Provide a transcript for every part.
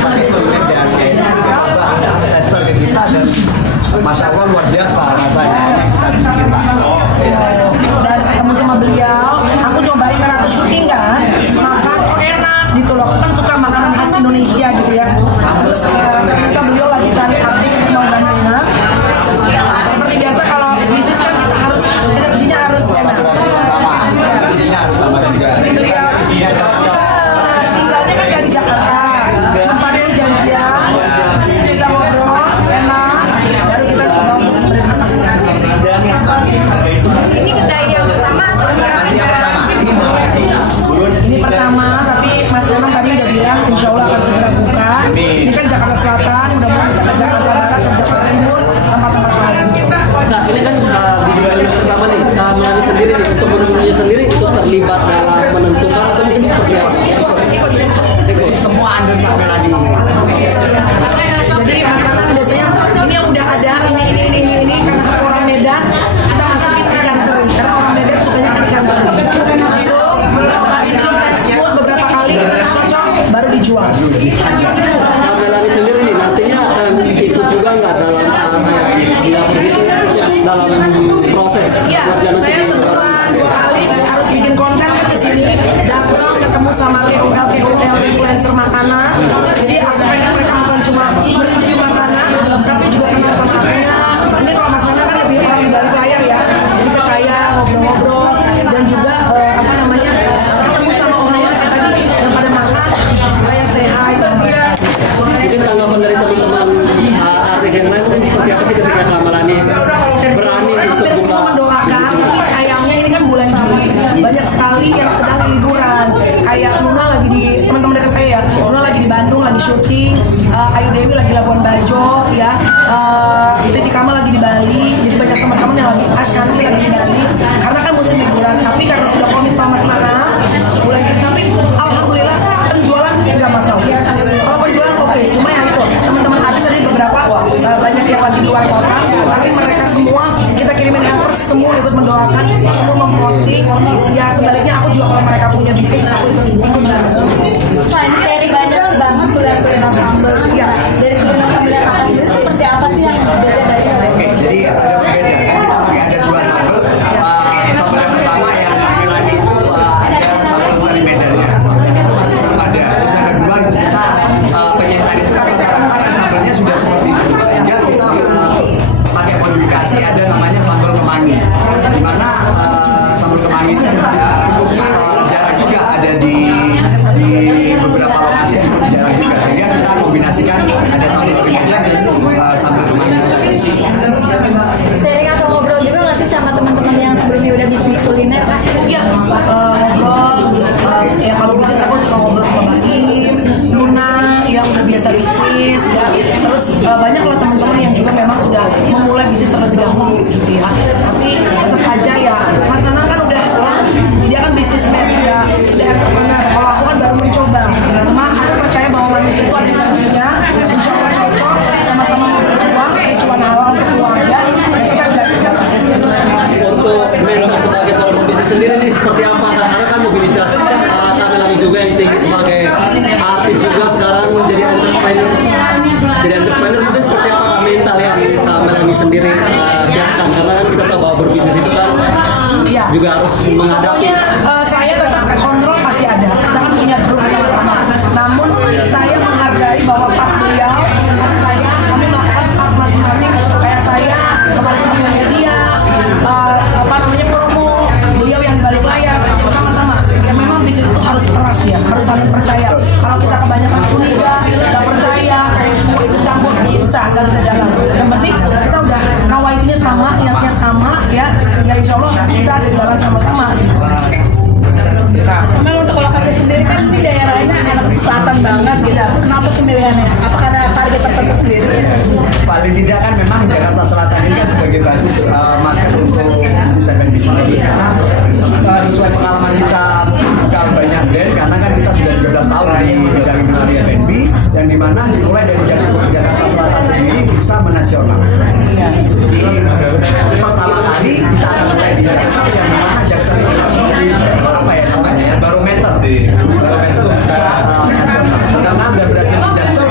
pakai kuliner dan kayaknya coba tester ke kita dan Masya Allah luar biasa rasanya kita. Dan ketemu sama beliau, aku nyobain karena aku syuting kan, makan kok enak gitu loh. Aku kan suka makanan khas Indonesia gitu ya. Terus ternyata beliau lagi cari artis untuk mau bantuin. Seperti biasa kalau bisnis kan kita harus energinya harus enak. Sama, isinya harus sama juga. Beliau tinggalnya kan gak di Jakarta, tempatnya janjian, kita ngobrol enak, baru kita coba untuk berbisnis. Ini kedai yang pertama atau Ini pertama, tapi Mas Danang tadi udah bilang insya Allah akan segera buka. Ini kan Jakarta Selatan, mudah-mudahan bisa ke Jakarta Barat dan Jakarta Timur, tempat-tempat lain. Nah, ini kan bisnis kuliner pertama nih, Melani sendiri nih, untuk menunya sendiri itu terlibat dalam menentukan atau mungkin seperti apa? Jadi semua andil Melani. Jadi Mas Danang biasanya ini yang udah ada, ini karena orang Medan kita masukin ikan teri, karena orang Medan sukanya ikan teri. Masuk, ini tersebut beberapa kali cocok, baru dijual. Nah, Melani sendiri nih nantinya akan ikut juga nggak dalam dalam proses Iya, saya sebulan 2 kali harus bikin konten kan ke sini, datang ketemu sama KOL influencer makanan. Jadi aku pengen mereka bukan cuma mereview makanan, tapi juga kenal sama akunya. Ini kalau Mas Nana kan lebih orang di balik layar ya, jadi ke saya ngobrol-ngobrol dan juga ketemu sama orang-orang kayak tadi yang pada makan, saya say hi sama mereka. mungkin tanggapan dari teman-teman artis yang lain mungkin seperti apa sih ketika Kak Melani berani untuk Hampir semua buka mendoakan, tapi sayangnya ini kan bulan Juli banyak sekali yang sedang liburan. Kayak Luna lagi di teman-teman dekat saya ya, Luna lagi di Bandung lagi syuting, Ayu Dewi lagi Labuan Bajo ya, Titi Kamal lagi di Bali. Jadi banyak teman-teman yang lagi Ashanti lagi di Bali karena kan musim liburan. Tapi karena sudah komit sama Semana bulan Juli, tapi alhamdulillah penjualan nggak masalah. Kalau penjualan oke, cuma yang itu teman-teman artis tadi beberapa banyak yang lagi di luar kota, tapi mereka semua kita kirimin hampers, semua ikut mendoakan, semua memposting. Ya sebaliknya aku juga kalau mereka punya bisnis aku ikut bantu. Selain seri banyak banget kuliner sambal. Iya. Dari kuliner sambal dan apa sendiri seperti apa sih yang berbeda dari yang lain? Oke, jadi ada beda. Kita pakai ada 2 sambal. Sambal yang pertama yang Melani itu ada sambal dari Medan ya. Itu masih belum ada. Terus yang kedua kita penyajian itu kan rata-rata sambalnya sudah seperti itu. Sehingga kita pakai modifikasi ada namanya sambal kemangi. Di mana sambal kemangi itu jarang juga ada di beberapa lokasi yang jarang juga. Sehingga kita kombinasikan ada sambal Medan dan sambal kemangi. Sharing atau ngobrol juga nggak sih sama teman-teman yang sebelumnya udah bisnis kuliner kan? Iya, ngobrol. Ya kalau bisnis aku suka ngobrol sama Mbak Im, Luna yang udah biasa bisnis ya. Terus banyak lah teman-teman yang juga memang sudah memulai bisnis terlebih dahulu gitu ya. Tapi tetap aja ya, Mas Nanang kan udah dia kan bisnismen, sudah entrepreneur. Kalau aku kan baru mencoba. Cuma aku percaya bahwa manusia itu ada energinya, insya Allah cocok, sama-sama mau berjuang, cuan halal untuk keluarga, dan kita gas jalan. untuk mentor sebagai seorang pebisnis sendiri nih seperti apa? Karena kan mobilitas Kak Melani juga yang tinggi sebagai artis juga sekarang menjadi entrepreneur. Jadi entrepreneur mungkin seperti apa Kak mental yang Kak Melani sendiri siapkan? Karena kan kita tahu bahwa berbisnis itu kan Iya. juga harus menghadapi. Pokoknya saya tetap kontrol pasti ada. Kita kan punya grup sama-sama. Namun saya menghargai bahwa part beliau, part saya, kami melakukan part masing-masing. Kayak saya kemarin punya media, promo, beliau yang di balik layar, sama-sama. Ya memang di situ harus trust ya, harus saling percaya. Kalau kita kebanyakan curiga, nggak percaya, kayak semua ikut campur, susah, nggak bisa jalan. Yang penting kita udah nawaitunya sama, niatnya sama ya. Ya insya Allah kita ada jalan sama-sama. Memang untuk lokasi sendiri kan ini daerahnya anak selatan banget gitu. Kenapa pemilihannya? Apa karena target tertentu sendiri? Paling tidak kan memang Jakarta Selatan ini kan sebagai basis market untuk bisnis F&B karena sesuai pengalaman kita buka banyak brand karena kan kita sudah 13 tahun di bidang industri F&B yang dimana dimulai dari Jakarta Selatan sendiri bisa menasional. Jadi pertama kali kita akan mulai di Jaksel yang dimana Jaksel itu apa ya namanya ya barometer bisa nasional karena udah berhasil di Jaksel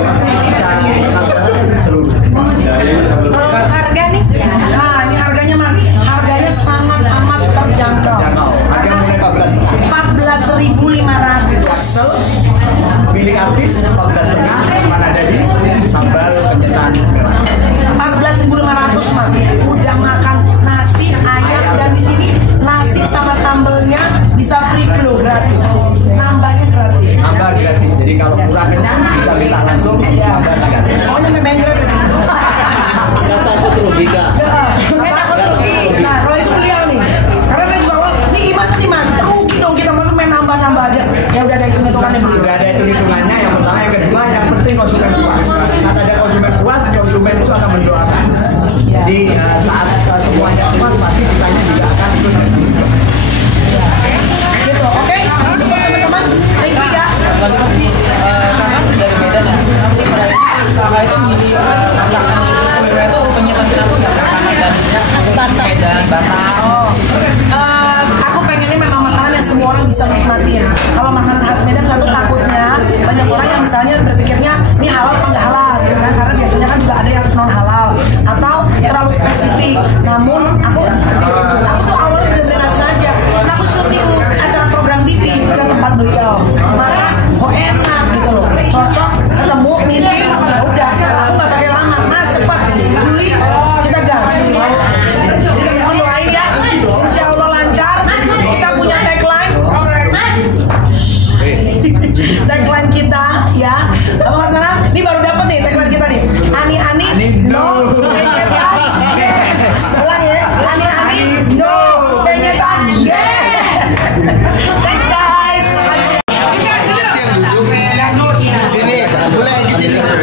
Pacific.